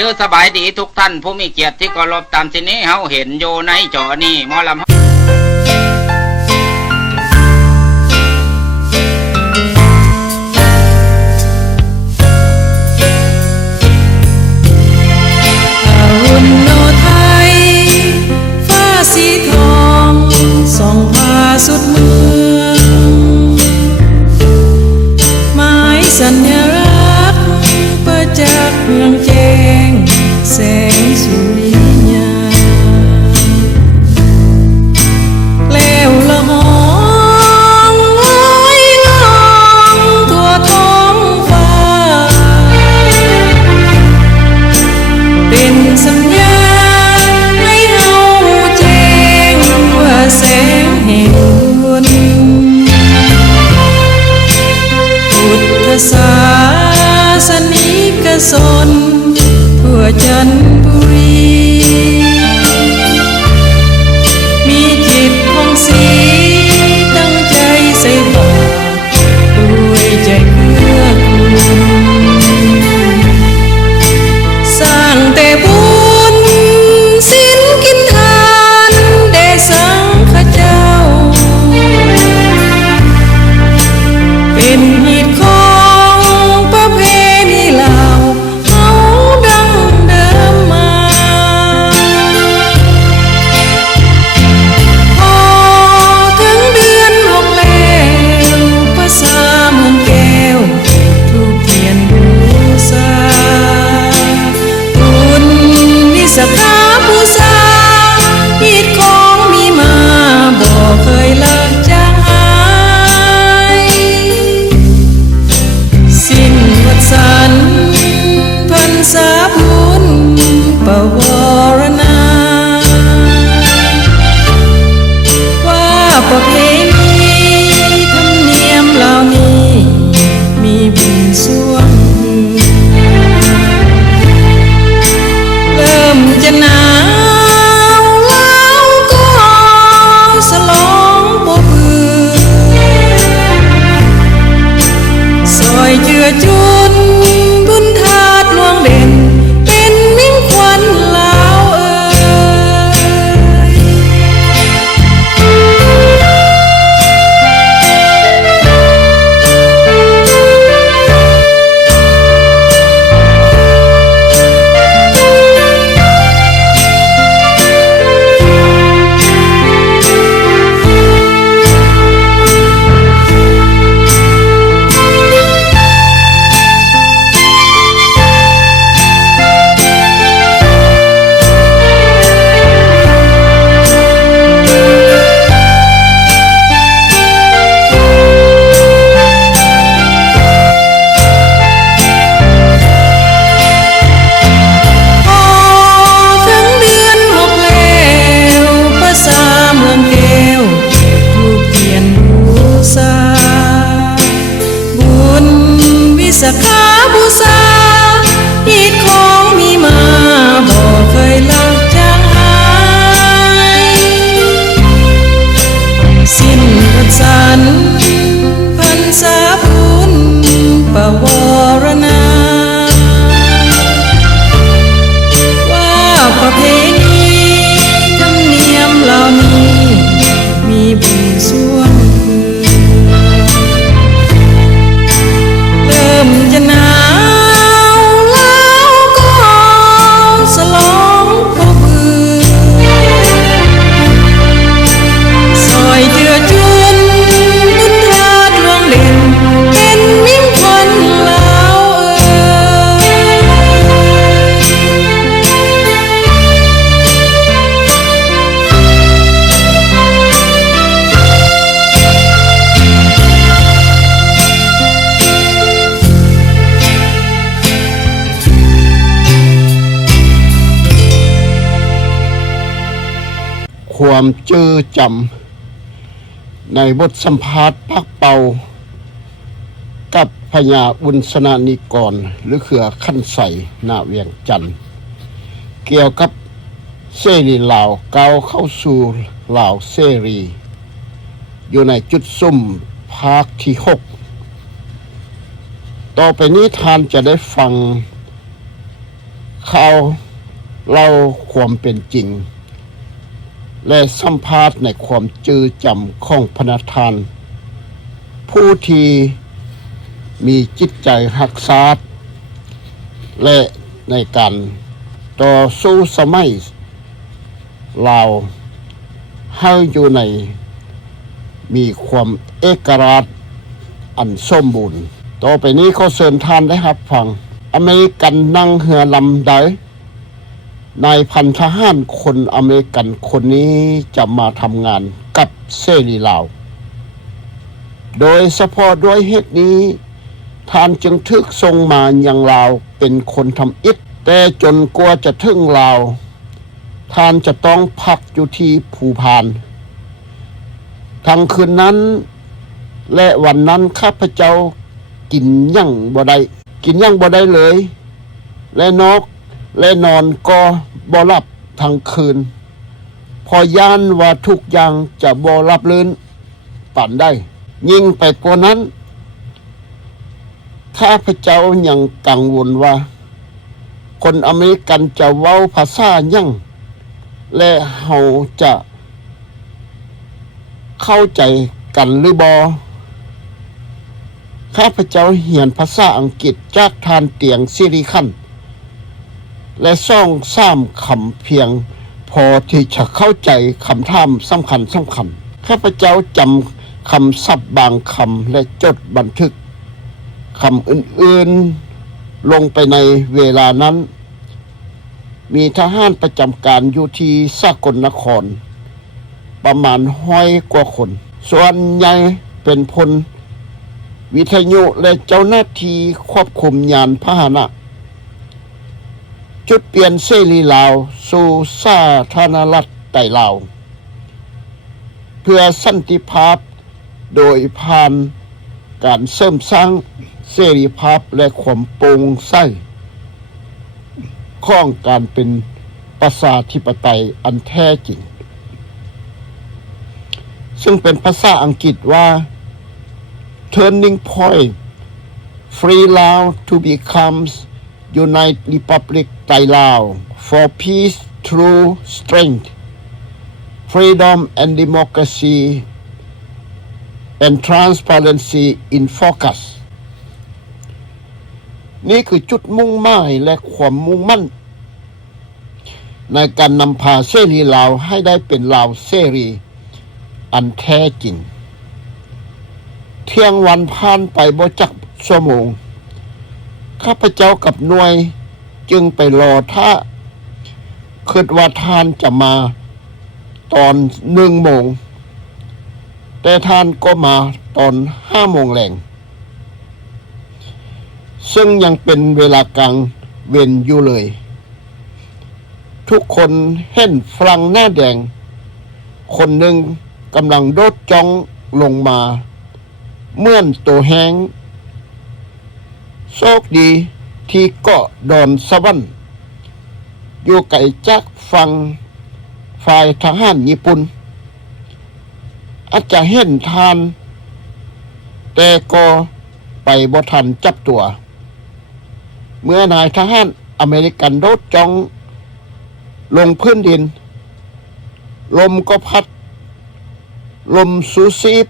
หรือสบายดีทุกท่านผู้มีเกียรติที่เคารพตามที่นี้เฮาเห็นอยู่ในจอนี้หมอลำส่องพาสุดเมืองหมายสัญลักษณ์ประจักษ์เมืองแจ้งแสงสุริยาแล้วละมองลอยล่องทั่วท้องฟ้าเป็นสัญญาให้เฮาแจ้งว่าแสงแห่งบุญพุทธศาสนิกชนทั่วจันทบุรีมีจิตผ่องใสตั้งใจใส่บาตรด้วยใจเพื่อคุณสร้างแต่บุญศีลกินทานแด่สังฆเจ้าเป็นเหตุของประเพณีลาวเฮาดั้งเดิมมาพอถึงเดือนหกแล้วภาษาเมืองแก้วทูบเทียนบูชาบุญวิสาขาบูชาฮีดของมีมาบ่เคยเลิกจางหายสิ้นวัดสันพรรษาบุญปวารณาว่าประเพณีธรรมเนียมเหล่านี้มีบุญส่วนเริ่มจะหนาวแล้วก็สลองปบมือซอยเจือจุนบุญธาตุหลวงเด่นเป็นมิ่งควันลาวสักขาบูชาฮีดของมีมาบ่เคยเลิกจางหายสิ้นวัดสันพรรษาบุญปวารณาว่าประเพณีธรรมเนียมเหล่านี้มีบุญส่วนจะหนาวแล้วก็สลองปบมือซอยเจือจุนบุญธาตุหลวงเด่นเป็นมิ่งควันลาวความเจอจำในบทสัมภาษณ์พักเป่ากับพญาบุญสนานิกรหรือเขือขั้นใสนาเวียงจันทร์เกี่ยวกับเสรีลาวก้าวเข้าสู่ลาวเสรีอยู่ในจุดซุ่มภาคที่ 6 ต่อไปนี้ท่านจะได้ฟัง ข่าวเล่าความเป็นจริงและสัมภาษณ์ในความจือจำของพนักทาน ผู้ที่มีจิตใจรักษาและในการต่อสู้สมัยลาวให้อยู่ในมีความเอกราชอันสมบูรณ์ต่อไปนี้เขาเชิญท่านได้รับฟังอเมริกันนั่งเรือลำใดนายพันทหารคนอเมริกันคนนี้จะมาทำงานกับเสรีลาวโดยเฉพาะด้วยเหตุนี้ท่านจึงถูกส่งมายังลาวเป็นคนทำอิฐแต่จนกว่าจะถึงลาวท่านจะต้องพักอยู่ที่ภูพานทั้งคืนนั้นและวันนั้นข้าพเจ้ากินยั่งบ่ได้เลยและนอนก็บ่หลับทั้งคืนพอย่านว่าทุกอย่างจะบ่รับลื่นปั่นได้ยิ่งไปกว่านั้นข้าพเจ้ายังกังวลว่าคนอเมริกันจะเว้าภาษายั่งและเฮาจะเข้าใจกันหรือบ่ข้าพเจ้าเรียนภาษาอังกฤษจากทานเตียงซิริคันและ2-3 คำเพียงพอที่จะเข้าใจคำถามสำคัญข้าพเจ้าจำคำศัพท์บางคำและจดบันทึกคำอื่นๆลงไปในเวลานั้นมีทหารประจำการอยู่ที่สกลนครประมาณ100 กว่าคนส่วนใหญ่เป็นพลวิทยุและเจ้าหน้าที่ควบคุมยานพาหนะจุดเปลี่ยนเสรีลาวสู่สาธารณรัฐไต้ลาวเพื่อสันติภาพโดยผ่านการเสริมสร้างเสรีภาพและความโปร่งใสของการเป็นประชาธิปไตยอันแท้จริงซึ่งเป็นภาษาอังกฤษว่า Turning Point Free Laos to becomes United Republic Thai-Lao for peace through strength, freedom and democracy and transparency in focus นี่คือจุดมุ่งหมายและความมุ่งมั่นในการนำพาเสรีลาวให้ได้เป็นลาวเสรีอันแท้จริงเที่ยงวันผ่านไปบ่จักชั่วโมงข้าพเจ้ากับหน่วยจึงไปรอท่าคิดว่าท่านจะมาตอน1 โมงแต่ท่านก็มาตอน5 โมงแลงซึ่งยังเป็นเวลากลางเว้นอยู่เลยทุกคนเห็นฝรั่งหน้าแดงคนหนึ่งกำลังโดดจ้องลงมาเหมือนตัวแห้งโชคดีที่เกาะดอนสวรรค์อยู่ไกลจากฝั่งฝ่ายทหารญี่ปุ่นอาจจะเห็นทานแต่ก็ไปบ่ทันจับตัวเมื่อนายทหารอเมริกันโดดจ้องลงพื้นดินลมก็พัดลมสูซีบ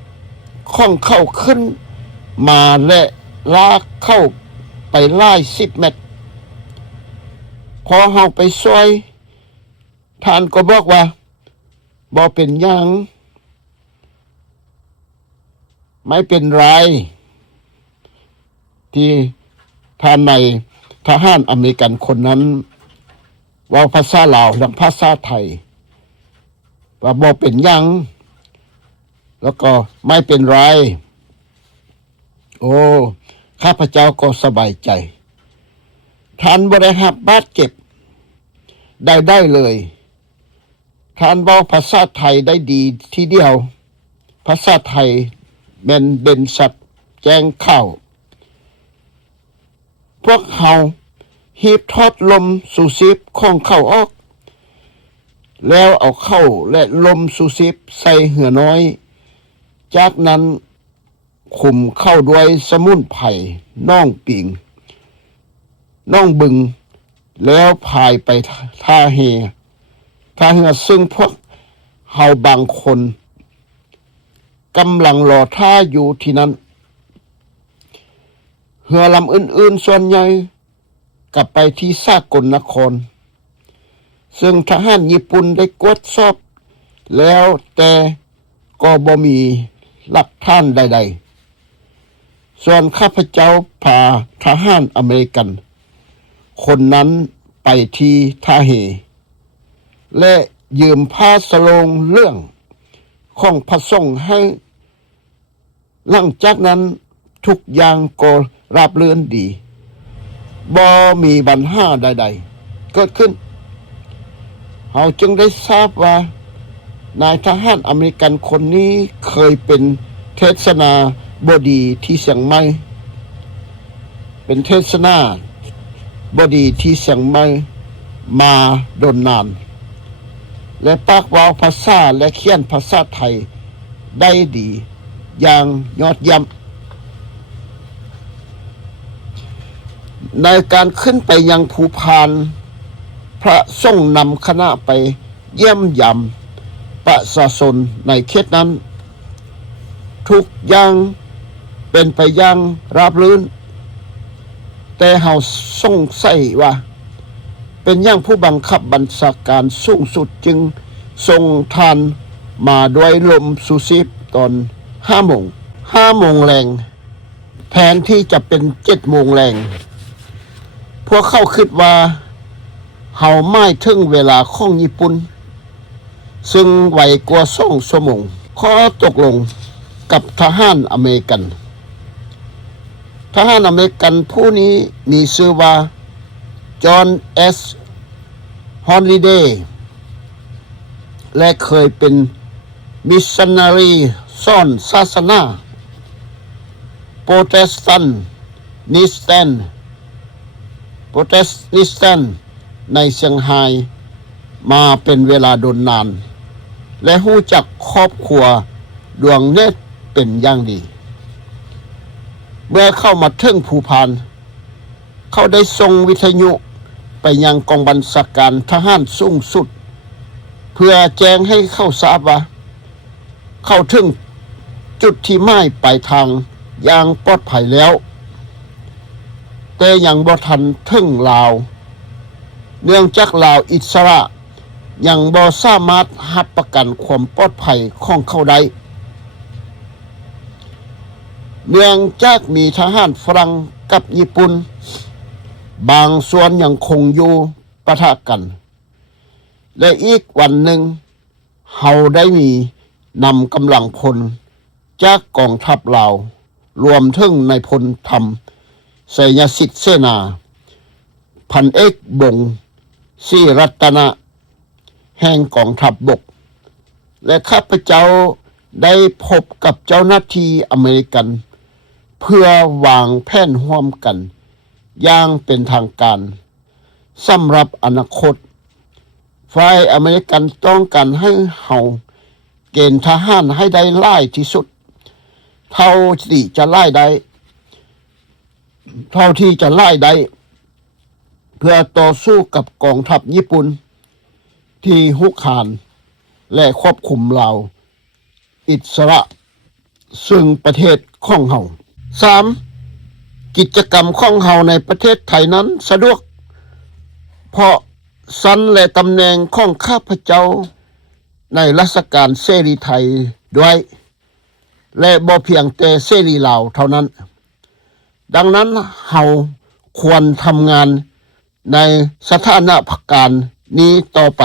ของเข้าขึ้นมาและลากเข้าไปหลาย10 เมตรพอเฮาไปช่วยท่านก็บอกว่าบ่เป็นหยังไม่เป็นไรที่ท่านในทหารอเมริกันคนนั้นเว้าภาษาลาวและภาษาไทยว่าบ่เป็นหยังแล้วก็ไม่เป็นไรโอ้ข้าพเจ้าก็สบายใจท่านบ่ได้รับบาดเจ็บได้เลยท่านเว้าภาษาไทยได้ดีทีเดียวภาษาไทยแม่นเด่นชัดแจ้งเข้าพวกเฮาหีบทอดลมสูซีบของเข้าออกแล้วเอาเข้าและลมสูซีบใส่เหือน้อยจากนั้นคุมเข้าด้วยสมุนไพรน่องปิงน่องบึง แล้วพายไปท่าเรือซึ่งพวกเฮาบางคนกำลังรอท่าอยู่ที่นั้นเรือลำอื่นๆส่วนใหญ่กลับไปที่สากลนครซึ่งทหารญี่ปุ่นได้กวดสอบแล้วแต่ก็บ่มีหลักฐานใดๆส่วนข้าพเจ้าพาทหารอเมริกันคนนั้นไปที่ท่าเหและยืมผ้าสโลงเรื่องของพระสงฆ์ให้หลังจากนั้นทุกอย่างก็ราบรื่นดีบ่มีปัญหาใดๆเกิดขึ้นเราจึงได้ทราบว่านายทหารอเมริกันคนนี้เคยเป็นเทศนาบดีที่เชียงใหม่เป็นเทศนาบดีที่เชียงใหม่มาโดนนานและปากเว้าภาษาและเขียนภาษาไทยได้ดีอย่างยอดเยี่ยมในการขึ้นไปยังภูพานพระทรงนำคณะไปเยี่ยมยามประชาชนในเขตนั้นทุกอย่างเป็นไปอย่างราบรื่นแต่เฮาสงสัยว่าเป็นอย่างผู้บังคับบัญชาการสูงสุดจึงส่งทานมาด้วยลมสุสิบตอน5 โมงแรงแทนที่จะเป็น7 โมงแรงพวกเขาคิดว่าเฮาไม่ถึงเวลาของญี่ปุ่นซึ่งไวกว่า2 ชั่วโมงขอตกลงกับทหารอเมริกันทหารอเมริกันผู้นี้มีชื่อว่าจอห์น เอส ฮอลลิเดย์และเคยเป็นมิชชันนารีสอนศาสนาโปรเตสแตนต์ในเซี่ยงไฮ้มาเป็นเวลาโดนนานและรู้จักครอบครัวดวงเนตรเป็นอย่างดีเมื่อเข้ามาถึงภูพานเขาได้ส่งวิทยุไปยังกองบัญชาการทหารสูงสุดเพื่อแจ้งให้เขาทราบว่าเข้าถึงจุดที่หมายปลายทางอย่างปลอดภัยแล้วแต่ยังบ่ทันถึงลาวเนื่องจากลาวอิสระยังบ่สามารถรับประกันความปลอดภัยของเขาได้เนื่องจากมีทหารฝรั่งกับญี่ปุ่นบางส่วนยังคงอยู่ปะทะกันและอีกวันหนึ่งเฮาได้มีนำกำลังพลจากกองทัพลาวรวมถึงนายพลธรรมไสยสิทธิ์เสนาพันเอกบงศรีรัตนะแห่งกองทัพบกและข้าพเจ้าได้พบกับเจ้าหน้าที่อเมริกันเพื่อวางแผนร่วมกันอย่างเป็นทางการสำหรับอนาคตฝ่ายอเมริกันต้องการให้เฮาเกณฑ์ทหารให้ได้หลายที่สุดเท่าที่จะไล่ได้เพื่อต่อสู้กับกองทัพญี่ปุ่นที่ฮุกคานและควบคุมลาวอิสระซึ่งประเทศของเฮา 3. กิจกรรมของเฮาในประเทศไทยนั้นสะดวกเพราะสันและตำแหน่งของข้าพเจ้าในราชการเสรีไทยด้วยและบ่เพียงแต่เสรีลาวเท่านั้นดังนั้นเฮาควรทำงานในสถานการณ์นี้ต่อไป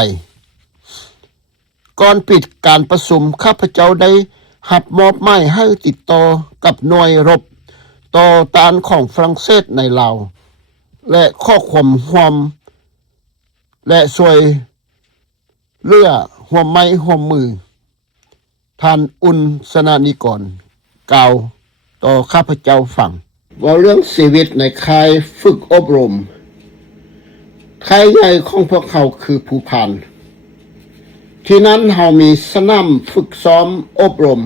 ก่อนปิดการประชุมข้าพเจ้าได้หับมอบหมายให้ติดต่อกับหน่วยรบต่อต้านของฝรั่งเศสในลาวและข้อความร่วมและช่วยเหลือร่วมไม้ร่วมมือท่านอุ่นสนานิกรกล่าวต่อข้าพเจ้าฟังว่าเรื่องชีวิตในค่ายฝึกอบรมค่ายใหญ่ของพวกเขาคือภูพานที่นั้นเรามีสนามฝึกซ้อมอบรม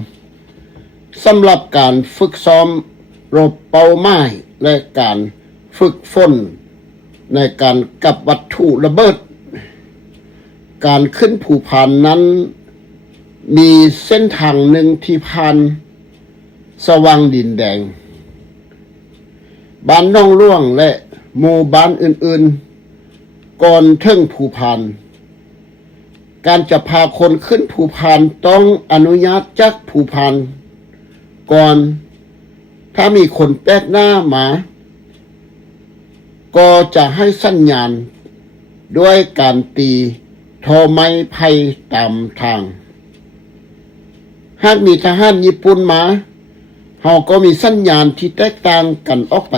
สำหรับการฝึกซ้อมรบเป้าหมายและการฝึกฝน ในการกับวัตถุระเบิดการขึ้นภูพานนั้นมีเส้นทางหนึ่งที่ผ่านสว่างดินแดงบ้านน้องล่วงและหมู่บ้านอื่นๆก่อนถึงภูพานการจะพาคนขึ้นภูพานต้องอนุญาตจากภูพานก่อนถ้ามีคนแปลกหน้ามาก็จะให้สัญญาณด้วยการตีทอไม้ไผ่ตามทางหากมีทหารญี่ปุ่นมาเฮาก็มีสัญญาณที่แตกต่างกันออกไป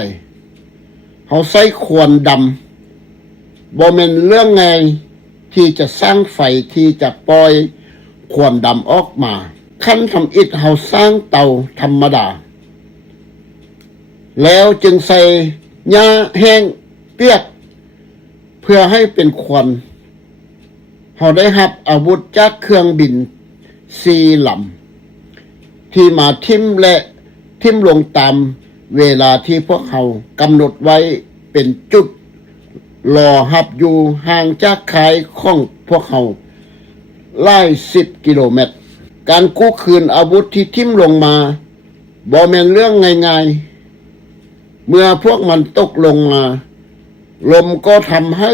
เฮาใส่ขวดดำบ่แม่นเรื่องไงที่จะสร้างไฟที่จะปล่อยขวดดำออกมาขั้นทำอิฐเฮาสร้างเตาธรรมดาแล้วจึงใส่หญ้าแห้งเปียกเพื่อให้เป็นควันเฮาได้รับอาวุธจากเครื่องบิน4 ลำที่มาทิ่มและทิ่มลงตามเวลาที่พวกเขากำหนดไว้เป็นจุดรอรับอยู่ห่างจากค่ายของพวกเขาหลาย10 กิโลเมตรการกู้คืนอาวุธที่ทิ่มลงมาบ่แม่นเรื่องง่ายๆเมื่อพวกมันตกลงมาลมก็ทำให้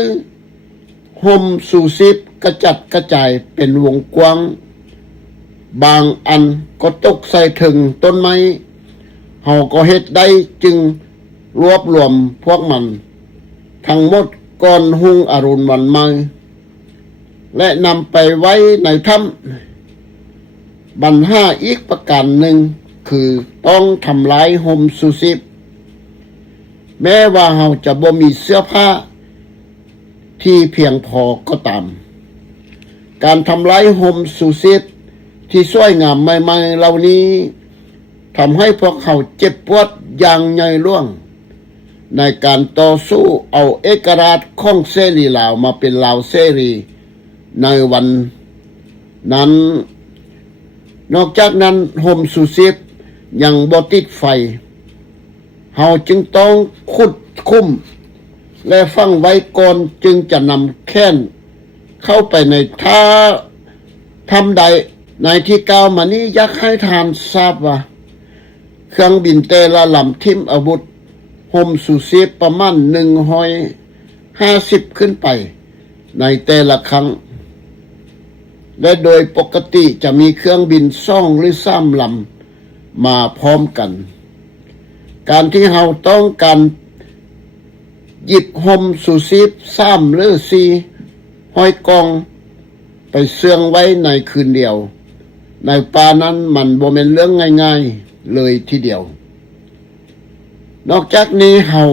ห่มสู่ซิบกระจัดกระจายเป็นวงกว้างบางอันก็ตกใส่ถึงต้นไม้เฮาก็เฮ็ดได้จึงรวบรวมพวกมันทั้งหมดก่อนหุ่งอรุณวันใหม่และนำไปไว้ในถ้ำบัญหาอีกประการหนึ่งคือต้องทำลายห่มสู่ซิบแม้ว่าเฮาจะบ่มีเสื้อผ้าที่เพียงพอก็ตามการทำลายห่มสู่ซิบที่สวยงามใหม่ๆเหล่านี้ทำให้พวกเขาเจ็บปวดอย่างใหญ่หลวงในการต่อสู้เอาเอกราชของเสรีลาวมาเป็นลาวเสรีในวันนั้นนอกจากนั้นห่มสู่ซิบยังบ่ติดไฟเฮาจึงต้องขุดคุ้มและฝังไว้ก่อนจึงจะนำแค้นเข้าไปในท่าทำใดในที่กล่าวมานี้อยากให้ทานทราบว่าเครื่องบินแต่ละลำทิ่มอาวุธห่มสู่ซิบประมาณ150ขึ้นไปในแต่ละครั้งและโดยปกติจะมีเครื่องบิน2 หรือ 3 ลำมาพร้อมกันการที่เราต้องการหยิบห่มสู่ซิบ3 หรือ 4ห้อยกองไปเสื่องไว้ในคืนเดียวในป่านั้นมันบ่แม่นเรื่องง่ายๆเลยทีเดียวนอกจากนี้เฮา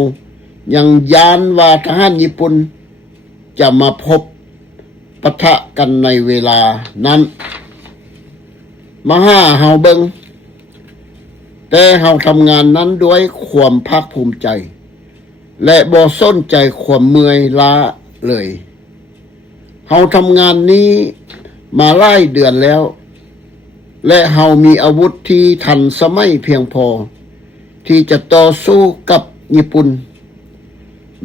ยังยานว่าทหารญี่ปุ่นจะมาพบปะทะกันในเวลานั้นมาหาเฮาเบิงแต่เฮาทำงานนั้นด้วยความภาคภูมิใจและบ่สนใจความเมื่อยล้าเลยเฮาทำงานนี้มาหลายเดือนแล้วและเฮามีอาวุธที่ทันสมัยเพียงพอที่จะต่อสู้กับญี่ปุ่น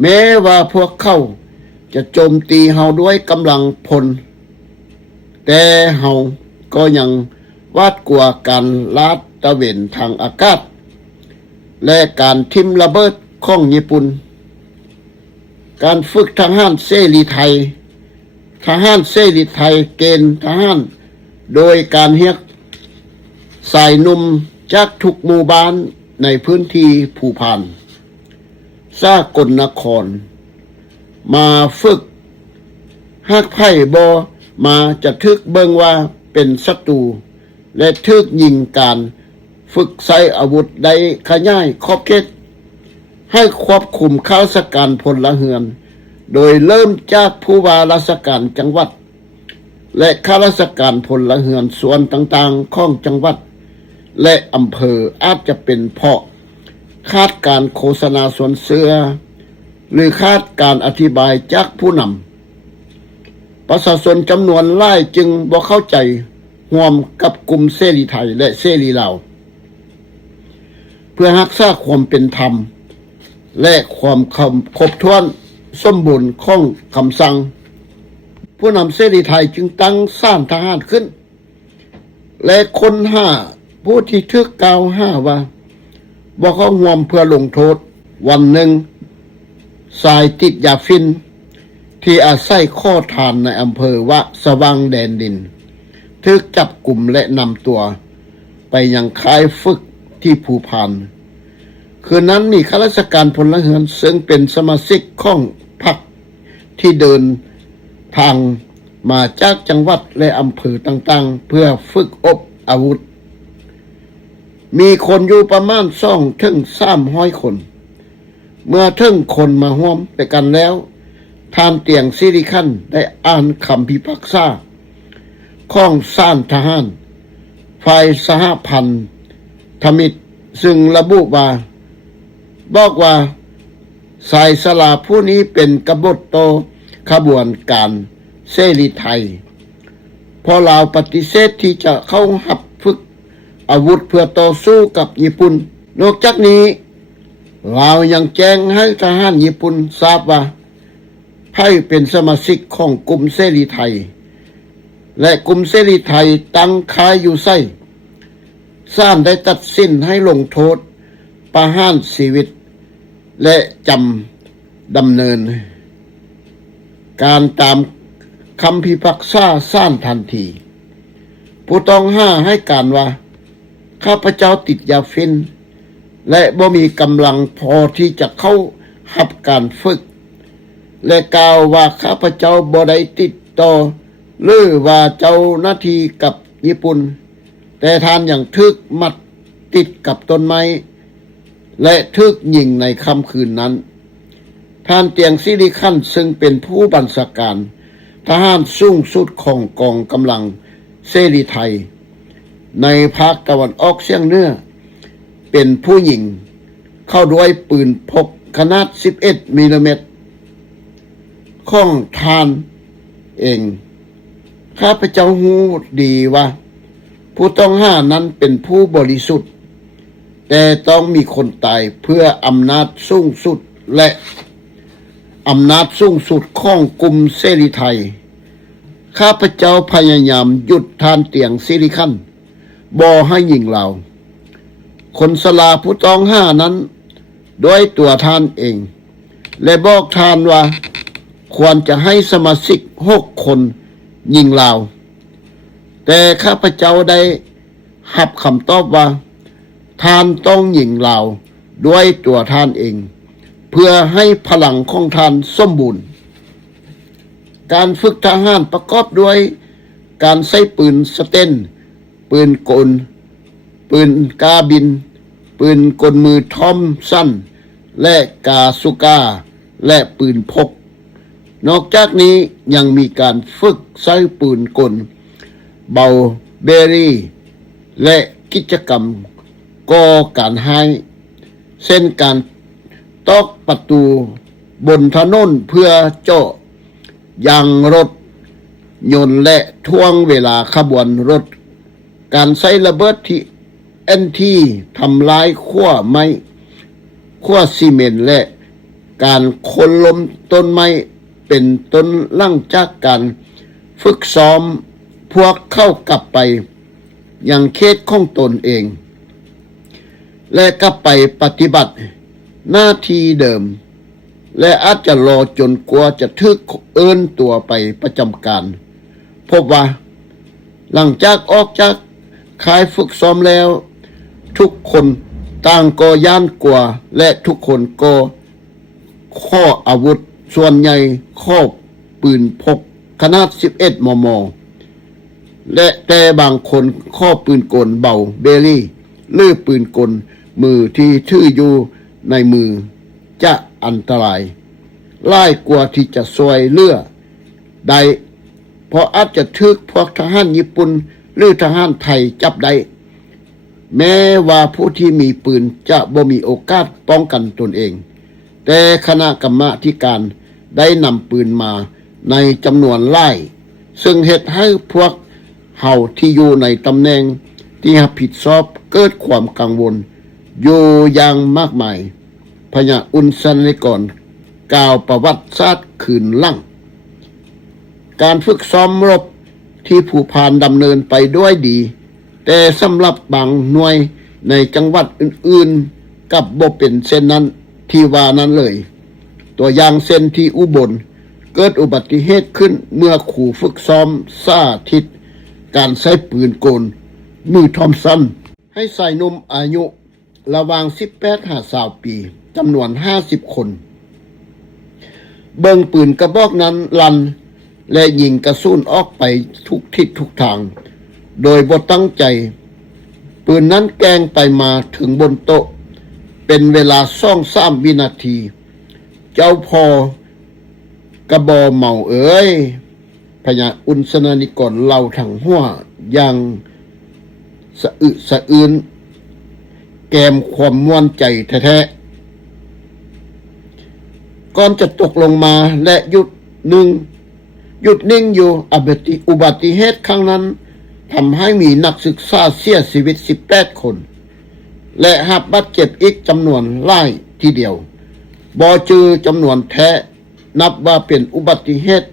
แม้ว่าพวกเขาจะโจมตีเฮาด้วยกำลังพลแต่เฮาก็ยังหวาดกลัวการลาดตระเวนทางอากาศและการทิ่มระเบิดของญี่ปุ่นการฝึกทหารเสรีไทยเกณฑ์ทหารโดยการเรียกสายหนุ่มจากทุกหมู่บ้านในพื้นที่ภูพานสากลนครมาฝึกหากไผ่บ่มาจะทึกเบิ่งว่าเป็นศัตรูและทึกยิงการฝึกใช้อาวุธได้ขยายขอบเขตให้ควบคุมข้าราชการพลเรือนโดยเริ่มจากผู้ว่าราชการจังหวัดและข้าราชการพลเรือนส่วนต่างๆของจังหวัดและอำเภออาจจะเป็นเพราะคาดการโฆษณาส่วนเสือหรือคาดการอธิบายจากผู้นำประชาชนจำนวนหลายจึงบ่เข้าใจร่วมกับกลุ่มเสรีไทยและเสรีลาวเพื่อรักษาความเป็นธรรมและความครบถ้วน สมบูรณ์ของคำสั่งผู้นำเสรีไทยจึงตั้งสร้างทหารขึ้นและคนผู้ที่ถูกกล่าวหาว่าบ่เข้าร่วมเพื่อลงโทษวันหนึ่งสายติดยาฟินที่อาศัยข้อทานในอำเภอวะสว่างแดนดินถูกจับกลุ่มและนำตัวไปยังค่ายฝึกที่ภูพานคืนนั้นมีข้าราชการพลเรือนซึ่งเป็นสมาชิกของพรรคที่เดินทางมาจากจังหวัดและอำเภอต่างๆเพื่อฝึกอบอาวุธมีคนอยู่ประมาณ200-300 คนเมื่อถึงคนมาร่วมไปกันแล้วท่านเตียงสิริคันได้อ่านคำพิพากษาของศาลทหารฝ่ายสหพันธมิตรซึ่งระบุว่าบอกว่าสายสลาผู้นี้เป็นกบฏต่อขบวนการเสรีไทยพอลาวปฏิเสธที่จะเข้าหับฝึกอาวุธเพื่อต่อสู้กับญี่ปุ่นนอกจากนี้ลาวยังแจ้งให้ทหารญี่ปุ่นทราบว่าไพ่เป็นสมาชิกของกลุ่มเสรีไทยและกลุ่มเสรีไทยตั้งค่ายอยู่ไส้ศาลได้ตัดสินให้ลงโทษประหารชีวิตและดำเนินการตามคำพิพากษาศาลทันทีผู้ต้องหาให้การว่าข้าพเจ้าติดยาฟินและบ่มีกำลังพอที่จะเข้ารับการฝึกและกล่าวว่าข้าพเจ้าบ่ได้ติดต่อหรือว่าเจ้าหน้าที่กับญี่ปุ่นแต่ท่านยังทึกมัดติดกับต้นไม้และทึกยิงในค่ำคืนนั้นท่านเตียงสิริคันซึ่งเป็นผู้บัญชาการทหารสูงสุดของกองกำลังเสรีไทยในภาคตะวันออกเฉียงเหนือเป็นผู้หญิงเข้าด้วยปืนพกขนาด11 มิลลิเมตรของทานเองข้าพเจ้ารู้ดีว่าผู้ต้องหานั้นเป็นผู้บริสุทธิ์แต่ต้องมีคนตายเพื่ออำนาจสูงสุดและอำนาจสูงสุดของกลุ่มเสรีไทยข้าพเจ้าพยายามหยุดทานเตียงสิริคันบ่ให้ยิงเราคนสลาผู้ต้องหานั้นด้วยตัวท่านเองและบอกท่านว่าควรจะให้สมาชิก6 คนยิงเราแต่ข้าพเจ้าได้รับคำตอบว่าท่านต้องยิงเราด้วยตัวท่านเองเพื่อให้พลังของท่านสมบูรณ์การฝึกทหารประกอบด้วยการใช้ปืนสเตนปืนกลปืนกาบินปืนกลมือทอมสั้นและกาสุกาและปืนพกนอกจากนี้ยังมีการฝึกใช้ปืนกลเบาเบรี่และกิจกรรมก่อการให้เส้นการตอกประตูบนถนนเพื่อเจาะยางรถยนต์และท่วงเวลาขบวนรถการใช้ระเบิดที่ทำลายขั้วไม้ขั้วซีเมนต์และการคนล้มต้นไม้เป็นต้นหลังจากการฝึกซ้อมพวกเข้ากลับไปยังเขตของตนเองและกลับไปปฏิบัติหน้าที่เดิมและอาจจะรอจนกว่าจะทึกเอิ้นตัวไปประจำการพบว่าหลังจากออกจากค่ายฝึกซ้อมแล้วทุกคนต่างก็ย่านกลัวและทุกคนก็ข้ออาวุธส่วนใหญ่ข้อปืนพกขนาด11 มม. และแต่บางคนข้อปืนกลเบาเบลลี่หรือปืนกลมือที่ถืออยู่ในมือจะอันตรายหลายกว่าที่จะช่วยเหลือได้เพราะอาจจะถูกพวกทหารญี่ปุ่นหรือทหารไทยจับได้แม้ว่าผู้ที่มีปืนจะบ่มีโอกาสป้องกันตนเองแต่คณะกรรมาการได้นำปืนมาในจำนวนหลายซึ่งเฮ็ดให้พวกเฮาที่อยู่ในตำแหน่งที่รับผิดชอบเกิดความกังวลอยู่อย่างมากมายพญาอุนสันนิกร กล่าวประวัติศาสตร์คืนหลังการฝึกซ้อมรบที่ผู้พานดำเนินไปด้วยดีแต่สำหรับบางหน่วยในจังหวัดอื่นๆกับบ่เป็นเช่นนั้นที่ว่านั้นเลยตัวอย่างเช่นที่อุบลเกิดอุบัติเหตุขึ้นเมื่อขู่ฝึกซ้อมสาธิตการใช้ปืนกลมือทอมสันให้ใส่หนุ่มอายุระหว่าง18-20 ปีจำนวน50 คนเบิ่งปืนกระบอกนั้นลั่นและยิงกระสุนออกไปทุกทิศทุกทางโดยบ่ตั้งใจปืนนั้นแกงไปมาถึงบนโต๊ะเป็นเวลา2-3 วินาทีเจ้าพ่อกระบอเมาเอ๋ยพญาอุณสนานิกรเล่าทั้งหัวอย่างสะอึสะอื้นแกมความม่วนใจแท้ๆก่อนจะตกลงมาและหยุดนิ่งอยู่อุบัติเหตุครั้งนั้นทำให้มีนักศึกษาเสียชีวิต18 คนและหับบาดเจ็บอีกจำนวนหลายทีเดียวบ่จือจำนวนแท้นับว่าเป็นอุบัติเหตุ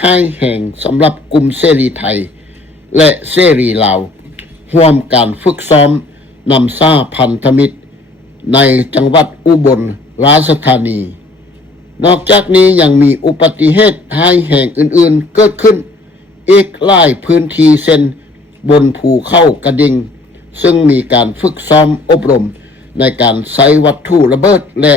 ให้แห่งสำหรับกลุ่มเสรีไทยและเสรีลาวร่วมการฝึกซ้อมนำซ่าพันธมิตรในจังหวัดอุบลราชธานีนอกจากนี้ยังมีอุบัติเหตุให้แห่งอื่นๆเกิดขึ้นอีกหลายพื้นที่เช่นบนภูเขากระดิ่งซึ่งมีการฝึกซ้อมอบรมในการใช้วัตถุระเบิดและ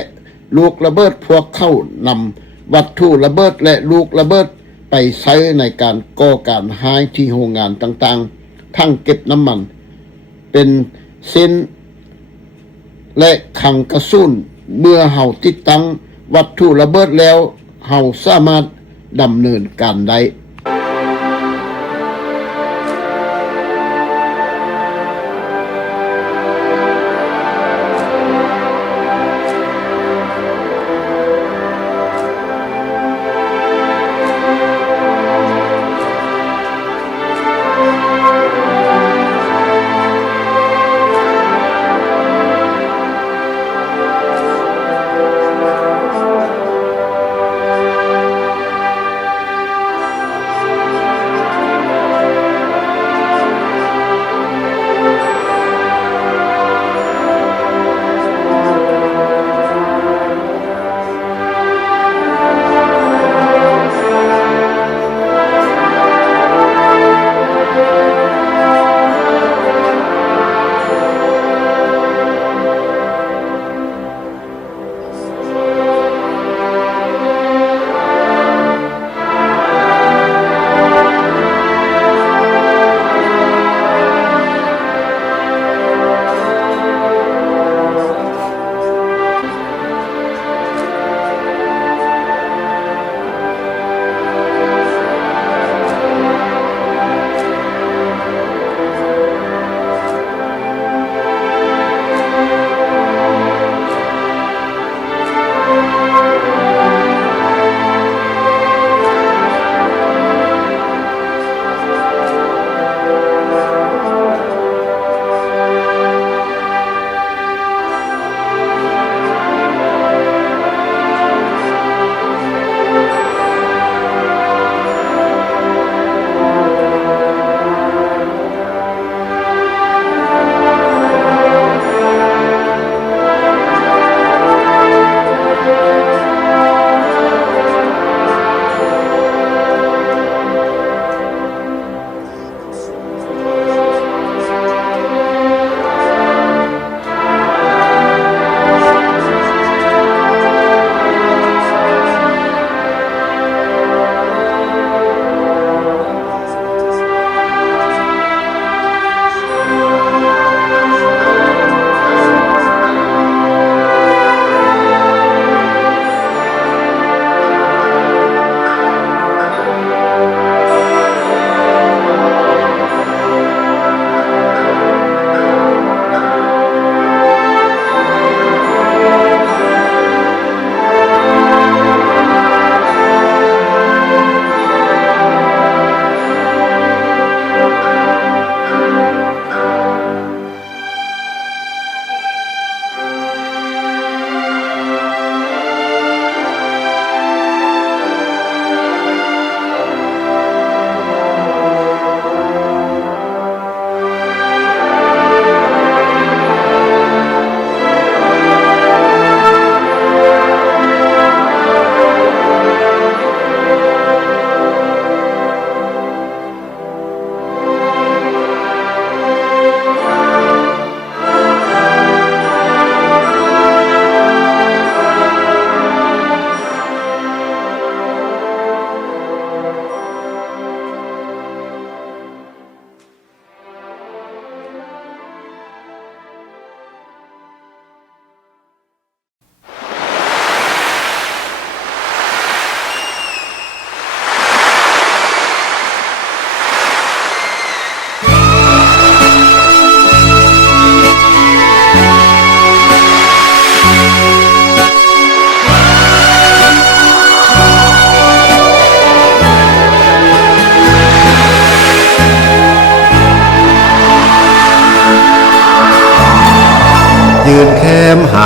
ลูกระเบิดพวกเข้านำวัตถุระเบิดและลูกระเบิดไปใช้ในการก่อการร้ายที่โรงงานต่างๆทั้งเก็บน้ำมันเป็นเส้นและขังกระสุนเมื่อเฮาติดตั้งวัตถุระเบิดแล้วเฮาสามารถดำเนินการได้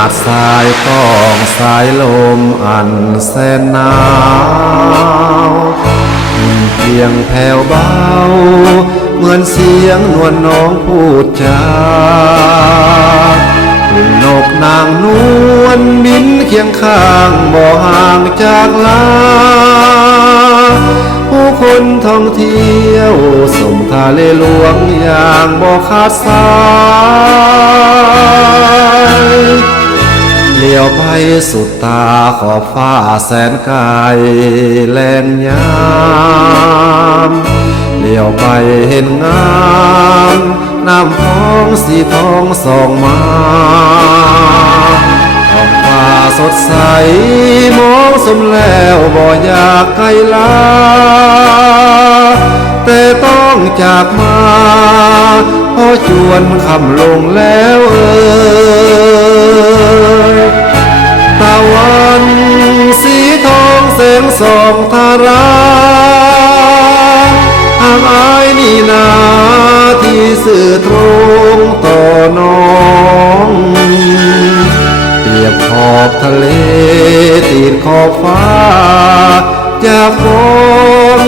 าดทรายต้องสายลมอันแสนหนาวเพียงแผ่วเบาเหมือนเสียงนวลน้องพูดจานกนางนวลบินเคียงข้างบ่ห่างจากลาผู้คนท่องเที่ยวส่งทะเลหลวงอย่างบ่ขาดสายเลี้ยวไปสุดตาขอบฟ้าแสนไกลแลนยามเลี้ยวไปเห็นงามน้ำพองสีทองส่องมาท้องฟ้าสดใสมองสมแล้วบ่อยากไกลลาแต่ต้องจากมาพอจวนค่ำลงแล้วตะวันสีทองแสงส่องทาราทางอายนี่นาที่สื่อตรงต่อน้องเปรียบขอบทะเลตีนขอบฟ้าจากมอง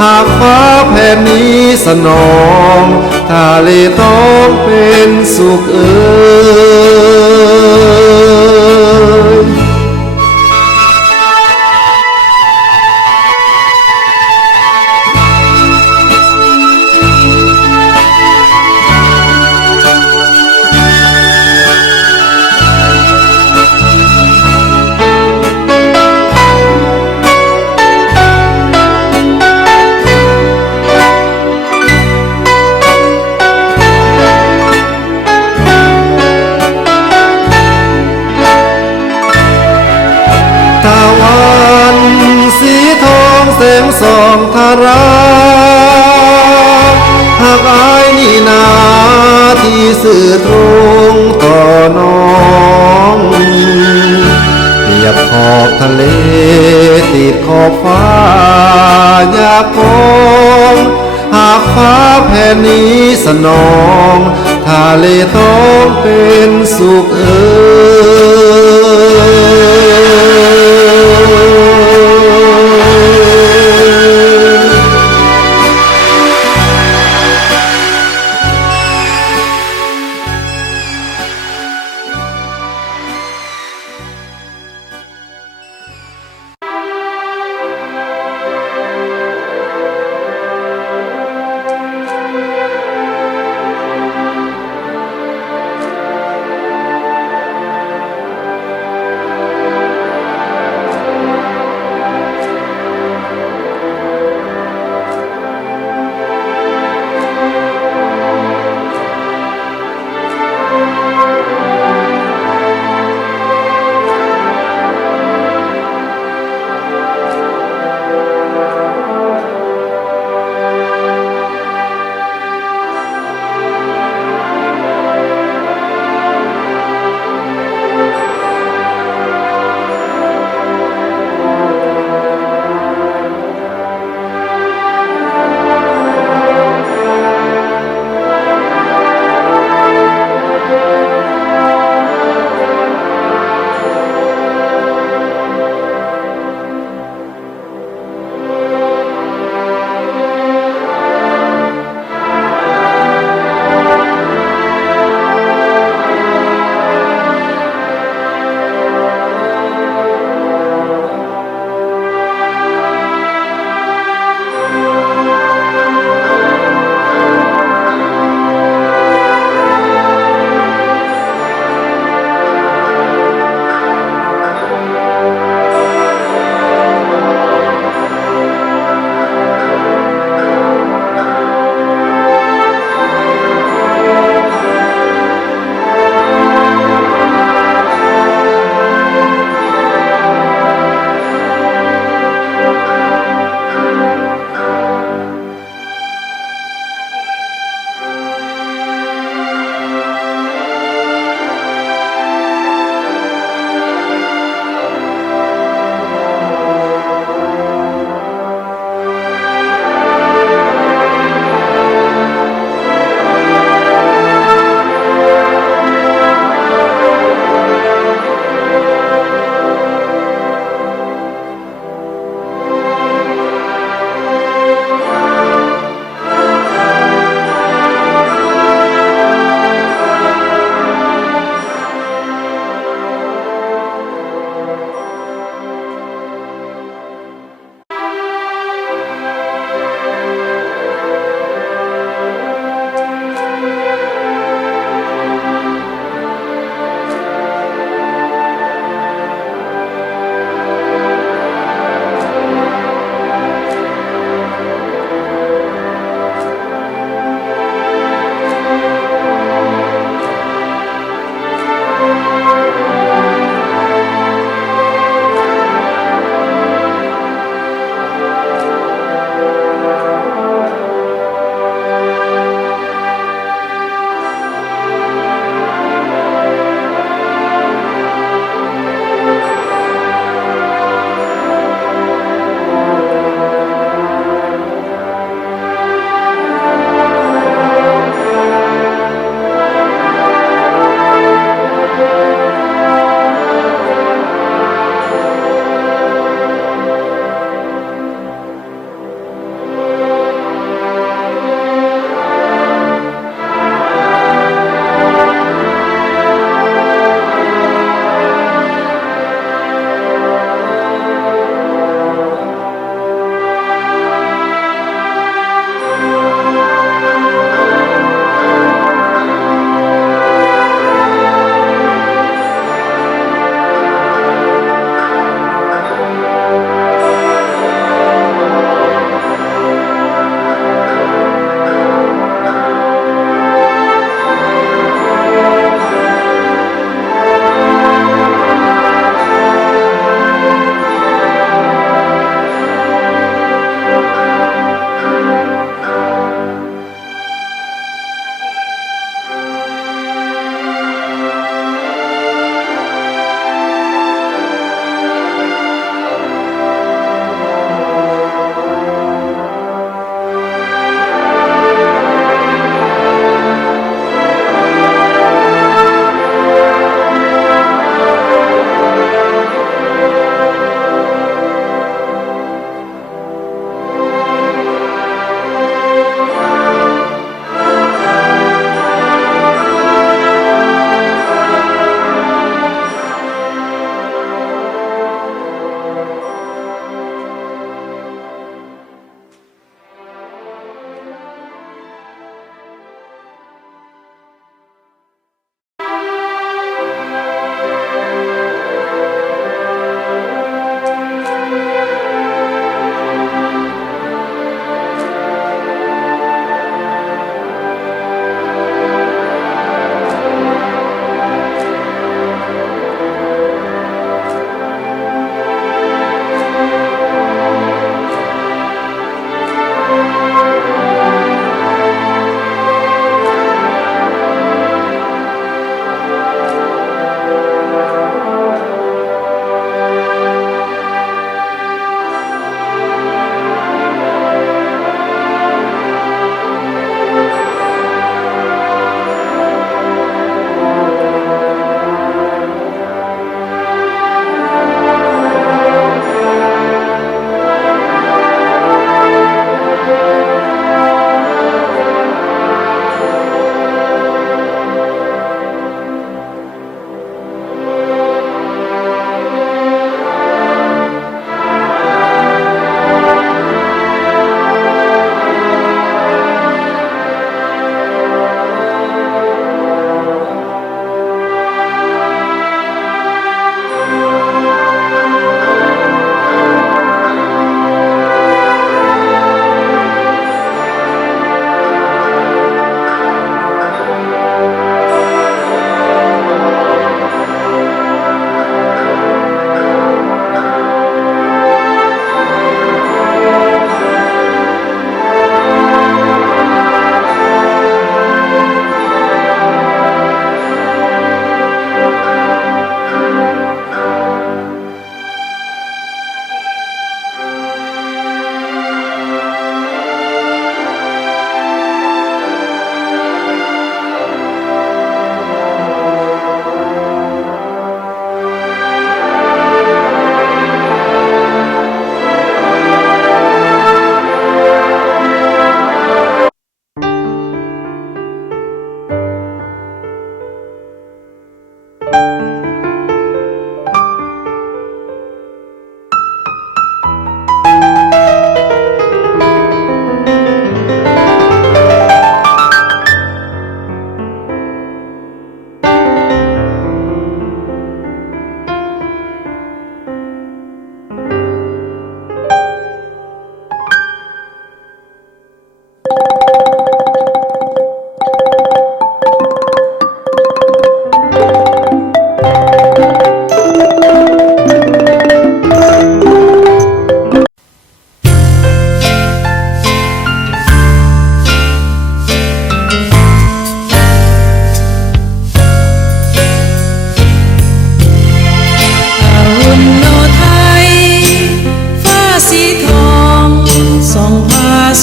หากฟ้าแผ่นนี้สนองทะเลต้องเป็นสุขแสงส่องทาราหากอายนี่นาที่สื่อตรงต่อน้องเปรียบขอบทะเลติดขอบฟ้าอยากมองหากฟ้าแผ่นนี้สนองทะเลต้องเป็นสุข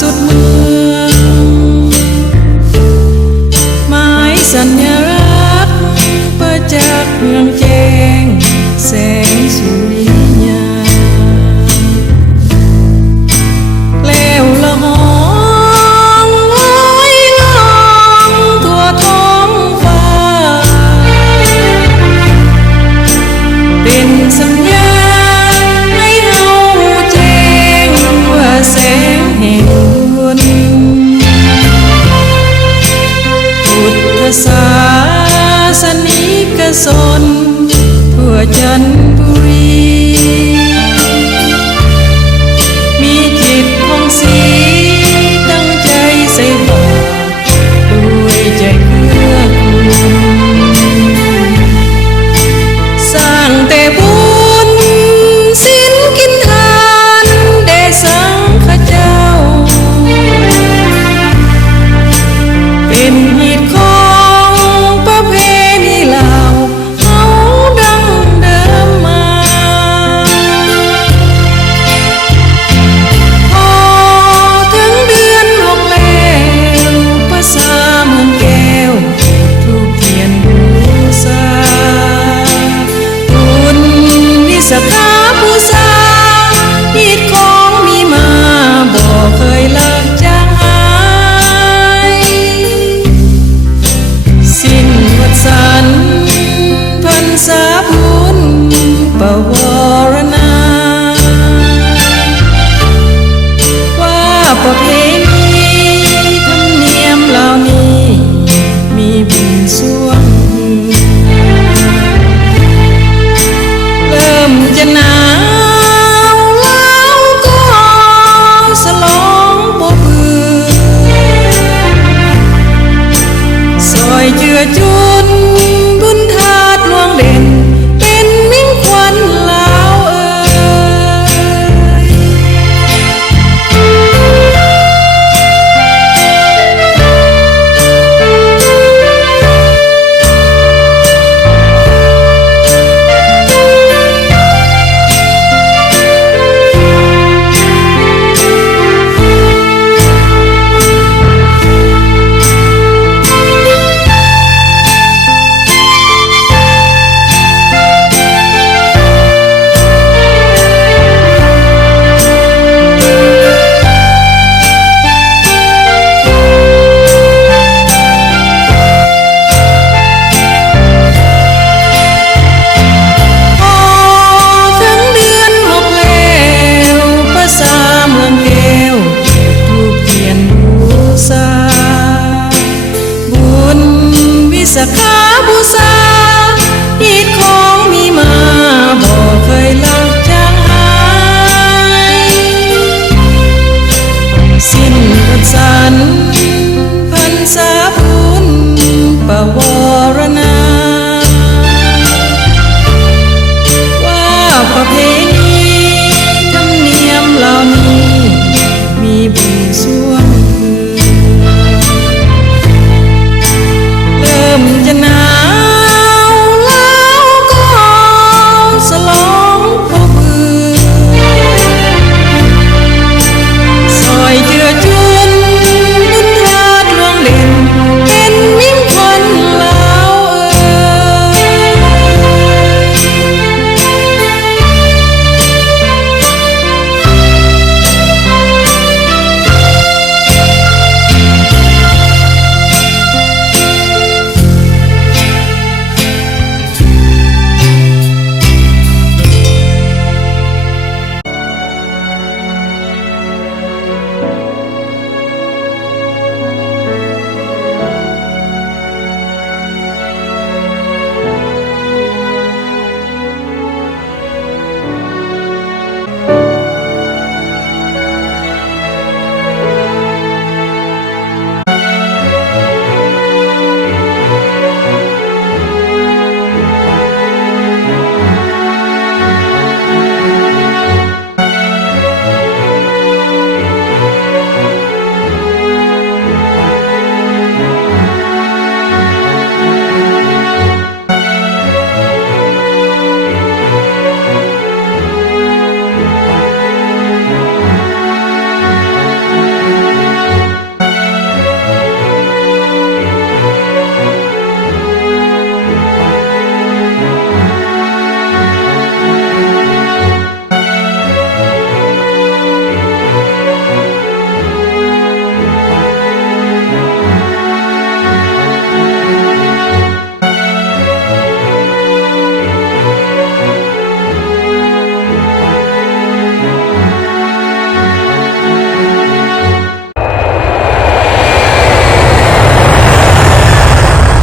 สุดมือ